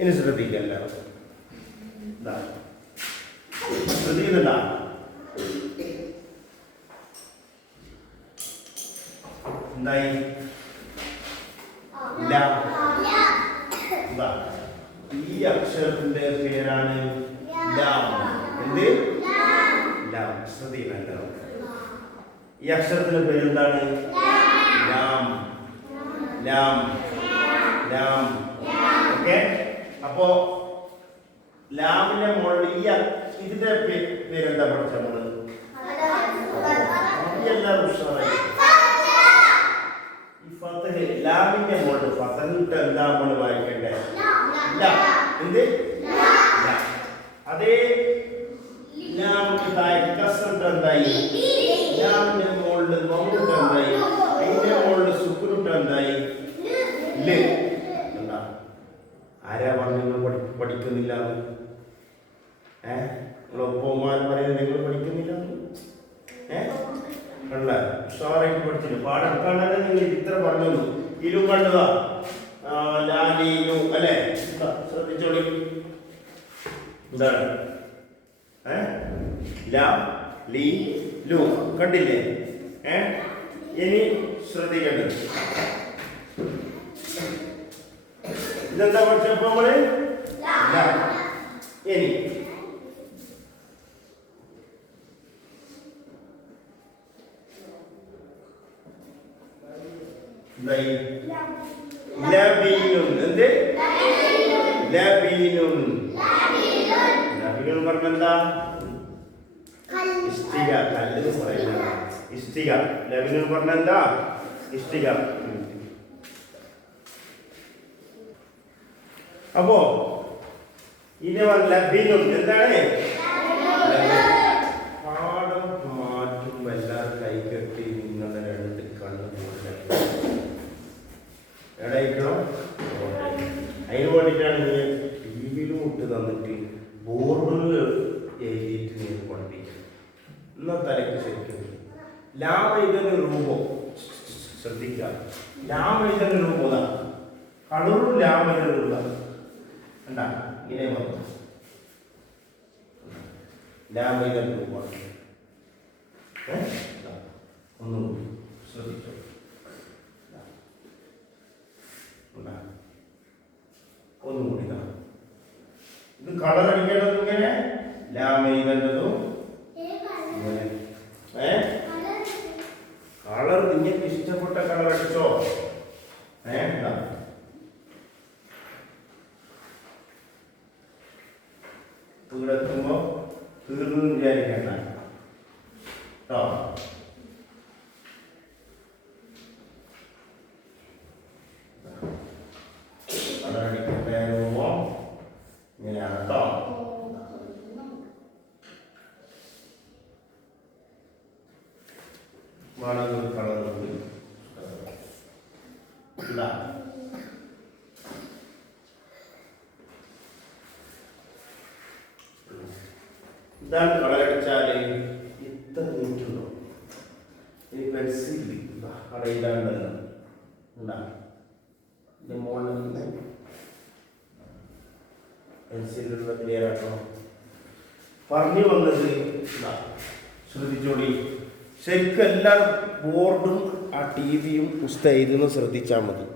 ഇനി ശ്രദ്ധിക്കല്ല, ശ്രദ്ധിക്കുന്നുണ്ട? എന്തായി? ഈ അക്ഷരത്തിന്റെ പേരാണ് ലാം. എന്ത്? ലാം. ശ്രദ്ധിക്കണ്ട, ഈ അക്ഷരത്തിന്റെ പേരെന്താണ്? ലാം. ലാം. ലാം. ഓക്കെ. അപ്പോ ലാമിന്റെ മുകളിൽ ഇതിന്റെ പേരെന്താ പഠിച്ച നമ്മള്? എല്ലാവരും ഉഷാറായി. ഈ ഫതഹ്, ലാമിന്റെ മുകളിൽ ഫതഹിട്ട് എന്താ നമ്മള് വായിക്കണ്ടേ? എന്ത്? അതേ ലാമിന്റെ താഴെ കസ്റിട്ട് എന്തായി? ലാമിന്റെ മുകളിൽ മൗട്ട് എന്തായി? അതിന്റെ മുകളിൽ സുക്കൂനിട്ട് എന്തായി? ല്. എന്താ? ആരാ പറഞ്ഞു നിങ്ങൾ പഠിക്കുന്നില്ല? ഒപ്പമാര് പറയുന്നത് നിങ്ങൾ പഠിക്കുന്നില്ല? അല്ല, ഉഷാറായിട്ട് പഠിച്ചില്ല. പാടെടുക്കാണ്ടല്ലേ നിങ്ങൾ ഇത്ര പറഞ്ഞു. ഇരു കണ്ടതാ, ലാലീനു അല്ലേ? ശ്രദ്ധിച്ചോളി. എന്താണ്? ലാ ലീ ലു കണ്ടില്ലേ? ഇനി ശ്രദ്ധിക്കേണ്ടത് ഇതെന്താ പഠിച്ചപ്പോ നമ്മള്? ഇനി ലബീനുൻ. എന്ത്? ലബീനുൻ. ലബീനുൻ പറഞ്ഞെന്താ? ഇഷ്ടിക. കല്ല് പറയുന്ന ഇഷ്ടിക. ലബീനുൻ പറഞ്ഞെന്താ? ഇഷ്ടിക. അപ്പോ ഇനി ലബീനുൻ എന്താണ്? പാഠം മാറ്റുമ്പോ എല്ലാവരും കൈകെട്ടി നിങ്ങളുടെ രണ്ട് കണ്ണ് എടയിക്കണം. അതിന് വേണ്ടിയിട്ടാണ് നീ ടിവിയിലും ഇട്ട് തന്നിട്ട് ബോർഡിൽ എഴുതിയിട്ട് നീ പഠിപ്പിക്കും. എന്നാൽ തലയ്ക്ക് ശരിക്കും ലാമൈതന്റെ രൂപം ശ്രദ്ധിക്കുക. ലാമൈതന്റെ രൂപം കളറും ലാമൈതന്റെ രൂപം കണ്ടാ ഇങ്ങനെ വന്നു. ലാമൈതന്റെ രൂപമാണ്. ഒന്നുകൂടി ശ്രദ്ധിച്ചോ. ഒന്നുകൂടി ഇത് കളർ അടിക്കേണ്ടത് ഇങ്ങനെ ലാമൈതൻ്റെതും ഇങ്ങനെ. കളർ നിങ്ങൾക്ക് ഇഷ്ടപ്പെട്ട കളർ അടിച്ചോ. തീരെത്തുമ്പോ തീർന്നു വിചാരിക്കണ്ട കേട്ടോ. കളറടിക്കേണ്ട രൂപം ഇങ്ങനെയാണ് കേട്ടോ. വേണമെങ്കിൽ കളർ ഇതാണ്. കളറടിച്ചാല് ഇത്ര നീറ്റുണ്ടോ? ഈ പെൻസിൽ കടയിലാണ്ടല്ലോ ഉണ്ടാ. ഇതിന്റെ മുകളിൽ നിന്ന് പെൻസിലുള്ള ക്ലിയർ ആക്കണം. പറഞ്ഞു വന്നത് ശ്രദ്ധിച്ചോളി. ശരിക്കും എല്ലാ ബോർഡും ആ ടി വിയും പുസ്തകം എഴുതുന്നത് ശ്രദ്ധിച്ചാൽ മതി.